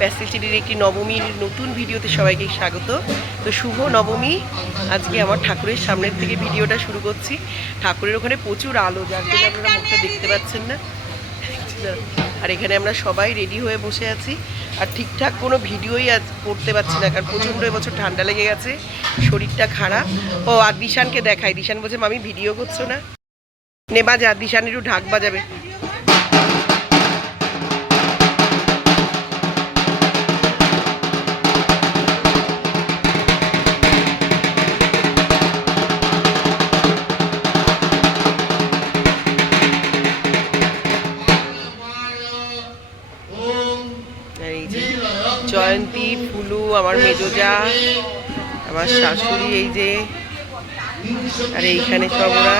Parcel চিরির একটি নবমীর নতুন ভিডিওতে সবাইকে স্বাগত। তো শুভ নবমী। আজকে আমার ঠাকুরের সামনের থেকে ভিডিওটা শুরু করছি। ঠাকুরের ওখানে প্রচুর আলো, যার জন্য আপনারা মুখটা দেখতে পাচ্ছেন না। আর এখানে আমরা সবাই রেডি হয়ে বসে আছি, আর ঠিকঠাক কোনো ভিডিওই আজ করতে পারছি না, কারণ প্রচণ্ড এবছর ঠান্ডা লেগে গেছে, শরীরটা খারাপ। ও আর দিশানকে দেখাই, দিশান বলছে মামি ভিডিও করছো না, নে বাজা, দিশান একটু ঢাক বাজাবে। জয়ন্তী, ফুলু, আমার মেজোজা, আমার শাশুড়ি, এই যে, আর এইখানে সব ওরা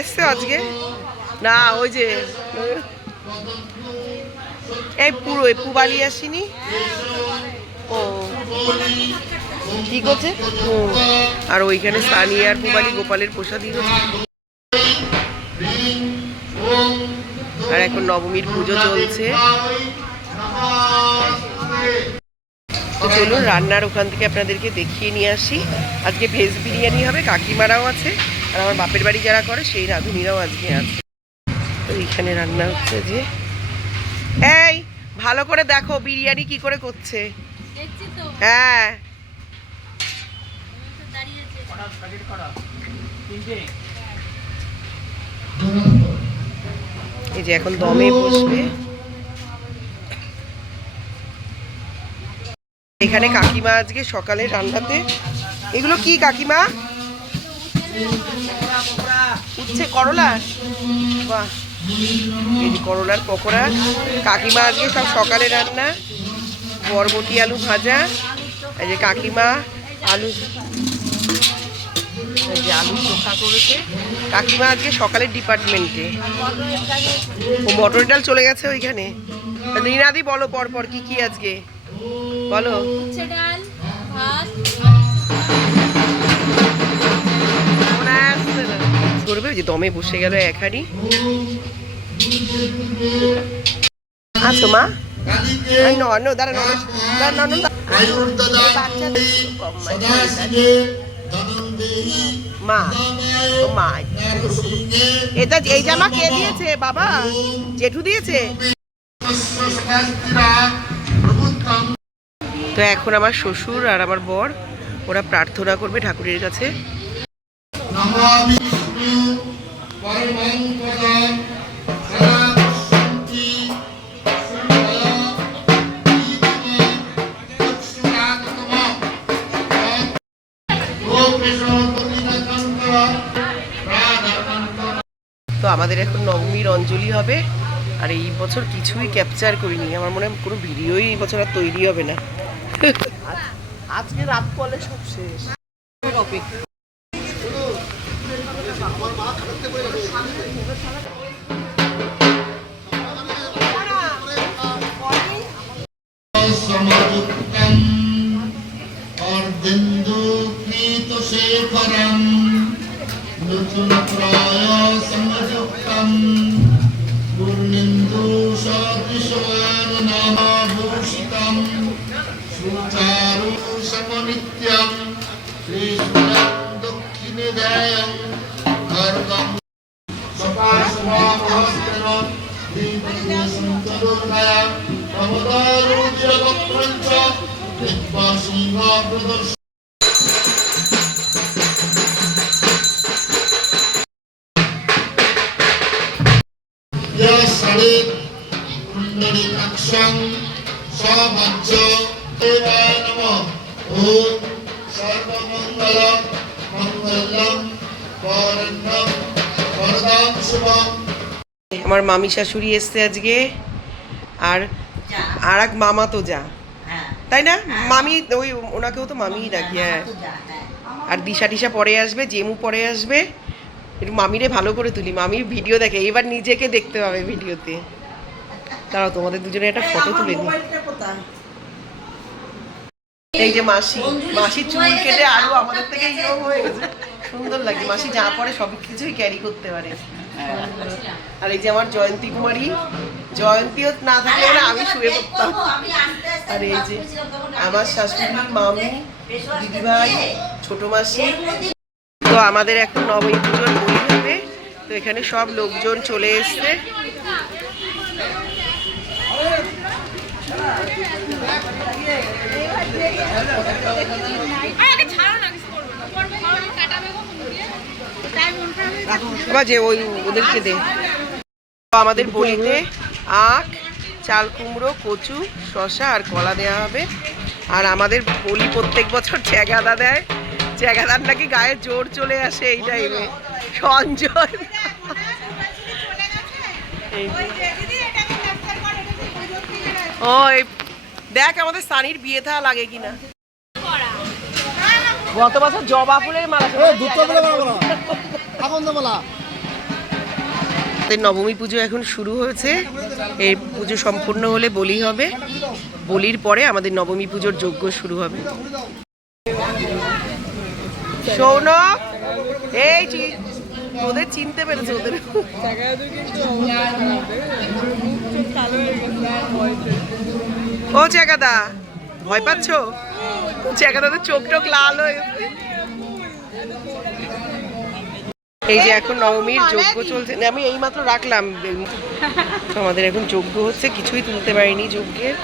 এসছে আজকে না, ওই যে এই পুরো পুবালি আসিনি। ও ঠিক আছে। আর ওইখানে সানি আর পুবালি গোপালের প্রসাদই হচ্ছে। আর এখন নবমীর পুজো চলছে। তো চলুন রান্নার ওখান থেকে আপনাদেরকে দেখিয়ে নিয়ে আসি। আজকে ভেজ বিরিয়ানি হবে, কাকিমারাও আছে, আর আমার বাপের বাড়ি যারা করে সেই রাঁধুনিরাও আজকে আছে। তো এইখানে রান্না হচ্ছে যে, এই ভালো করে দেখো বিরিয়ানি কি করে করছে। হ্যাঁ এই যে এখন দমে বসবে। এখানে কাকিমা আজকে সকালে রান্নাতে, এগুলো কি কাকিমা? উচ্ছে করলা, বাহ, এই যে করলার পকোড়া। কাকিমা আজকে সব সকালে রান্না, বরবটি আলু ভাজা, এই যে কাকিমা আলু, এই যে আলু চোখা করেছে কাকিমা আজকে সকালের ডিপার্টমেন্টে। ও মটর ডাল চলে গেছে ওইখানে। রিনাদি বলো পরপর কি কি আজকে বলো। করবে যে দমে বসে গেল এক হাঁড়ি। আছো মা? মা মা এটা এই জামা কে দিয়েছে? বাবা, জেঠু দিয়েছে। তো এখন আমার শ্বশুর আর আমার বর ওরা প্রার্থনা করবে ঠাকুরের কাছে। তো আমাদের এখন নবমীর অঞ্জলি হবে, আর এই বছর কিছুই ক্যাপচার করিনি। আমার মনে হয় কোনো ভিডিওই এই বছর আর তৈরি হবে না। আজকে রাত পরে সব শেষ। আমার মামি শাশুড়ি এসছে আজকে, আর আর এক মামা তো যা, তাই না মামি? ওই ওনাকেও তো মামিই ডাকি। হ্যাঁ, আর দিশা টিশা পরে আসবে, জেমু পরে আসবে। একটু মামিরে ভালো করে তুলি, মামি ভিডিও দেখে, এবার নিজেকে দেখতে পাবে ভিডিওতে। তারাও তোমাদের দুজনে একটা ফটো তুলে নি। এই যে মাসি, মাসি চুল কেটে আরো আমাদের থেকে ইয়ং হয়ে গেছে, সুন্দর লাগে। মাসি যা পরে সব কিছুই ক্যারি করতে পারে। আর এই যে আমার জয়ন্তী কুমারী, জয়ন্তীও না থাকলে মানে আমি শুয়ে পড়তাম। আর এই যে আমার শাশুড়ি, মামি, দিদিভাই, ছোট মাসি। তো আমাদের এখন নবমী পুজোর বলি হবে, তো এখানে সব লোকজন চলে এসছে। যে ওই ওদেরকে দে। আমাদের বলিতে আখ, চাল কুমড়ো, কচু, শসা আর কলা দেওয়া হবে। আর আমাদের বলি প্রত্যেক বছর চ্যাগাদা দেয়, চ্যাগাদার নাকি গায়ে জোর চলে আসে এই টাইমে। সঞ্জয় ও দেখ আমাদের সানির বিয়ে থা লাগে কিনা। গত বছর জবা ফুলের মালা, নবমী পুজো এখন শুরু হয়েছে। এই পুজো সম্পূর্ণ হলে বলি হবে, বলির পরে আমাদের নবমী পুজোর যজ্ঞ শুরু হবে। সৌনক, এই ওদের চিনতে পেরেছে, ওদের ও চ্যাকাদা ভয় পাচ্ছ? চ্যাকাদাদের চোখ টোক লাল হয়ে গেছে। এই যে এখন নবমীর যজ্ঞ চলছে, আমি এইমাত্র রাখলাম, আমাদের এখন যজ্ঞ হচ্ছে, কিছুই তুলতে পারিনি যজ্ঞের।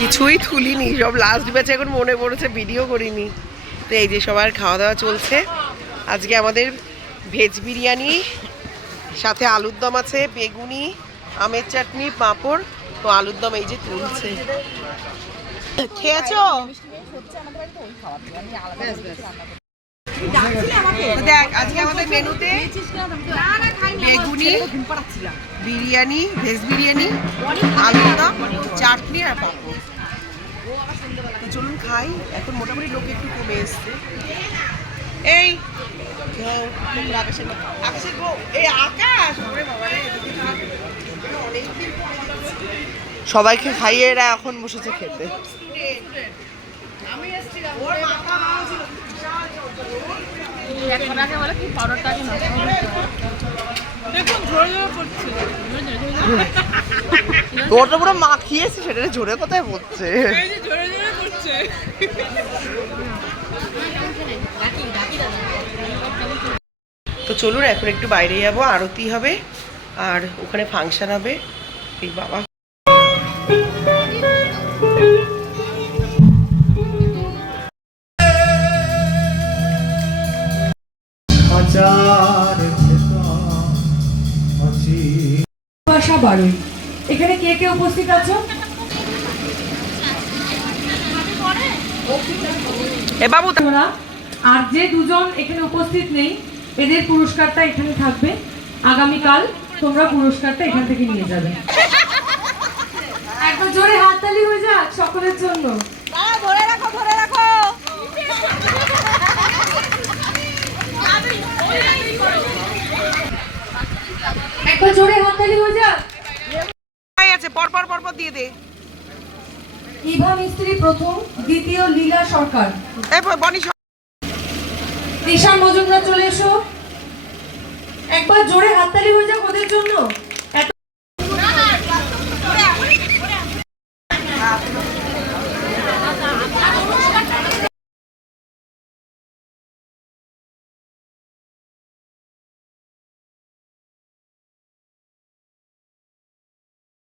কিছুই তুলিনি, সব লাস্ট ব্যাচে এখন মনে পড়েছে, ভিডিও করিনি। তো এই যে সবার খাওয়া দাওয়া চলছে। আজকে আমাদের ভেজ বিরিয়ানি, সাথে আলুর দম আছে, বেগুনি, আমের চাটনি, পাঁপড়। তো আলুর দম এই যে তুলছে, খেয়েছো? দেখ আজকে আমাদের মেনুতে বেগুনি, বিরিয়ানি, ভেজ বিরিয়ানি, আলুর দম, চাটনি আর পাঁপড়। তো চলুন খাই, এখন মোটামুটি লোক একটু কমে এসছে। এই আকাশের বউ, এই আকাশ সবাইকে খাইয়ে এরা এখন বসেছে খেতে। তোরটা পুরো মাখিয়েছি, সেটা ঝরে কোথায় পড়ছে। তো চলুন এখন একটু বাইরে যাবো, আরতি হবে আর ওখানে ফাংশন হবে। এই বাবা এখানে কে কে উপস্থিত আছো? এ বাবু তোমরা আর যে দুজন এখানে উপস্থিত নেই এদের পুরস্কারটা এখানে থাকবে, আগামীকাল তোমরা পুরস্কারটা এখান থেকে নিয়ে যাবে। একবার জোরে হাততালি হয়ে যাক সকলের জন্য। ধরে রাখো ধরে রাখো। একবার জোরে হাততালি হয়ে যাক। আছে পর পর পর পর দিয়ে দে। ইভা মিস্ত্রি প্রথম, দ্বিতীয় লীলা সরকার। বনি দিশা মজুমদার চলে এসো। একবার জোরে হাততালি হয়ে যাক ওদের জন্য।